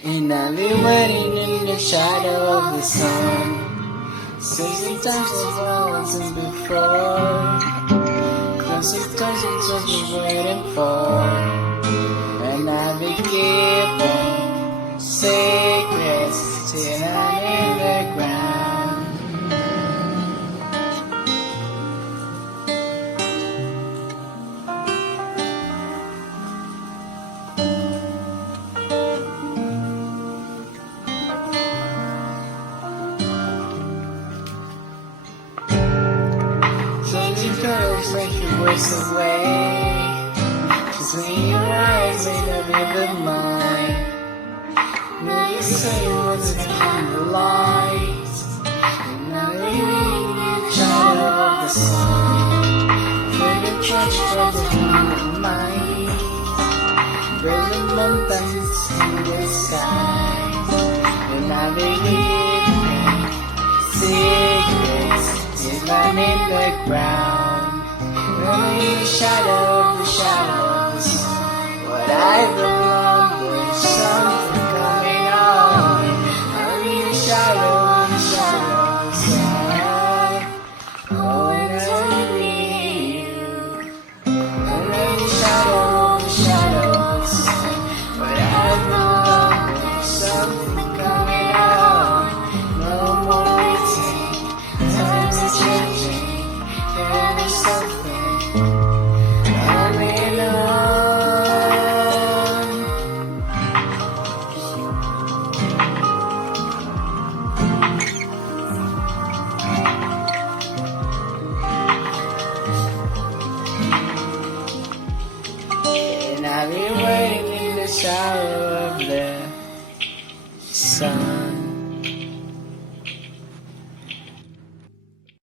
And I've been waiting in the shadow of the sun, 60 times as long as before. Cause it's just been waiting for. And I've been keeping secrets till I'm in the ground. Girls make your voice away. Cause when your eyes made a vivid mind. Now you say what's behind the light. And now you're in the shadow of the sun. Feel the touch of the human mind. Burn the mountains in the sky. And I believe in secrets till I'm in the ground. Running in the shadow of the sun. What I belong, there's something coming on. I'm in the shadow of the sun. Oh, and I need you. I'm in the shadow of the sun. What I belong, there's something coming on. No more waiting, times are changing. Yeah, there's something. And I've been waiting in the shadow of the sun.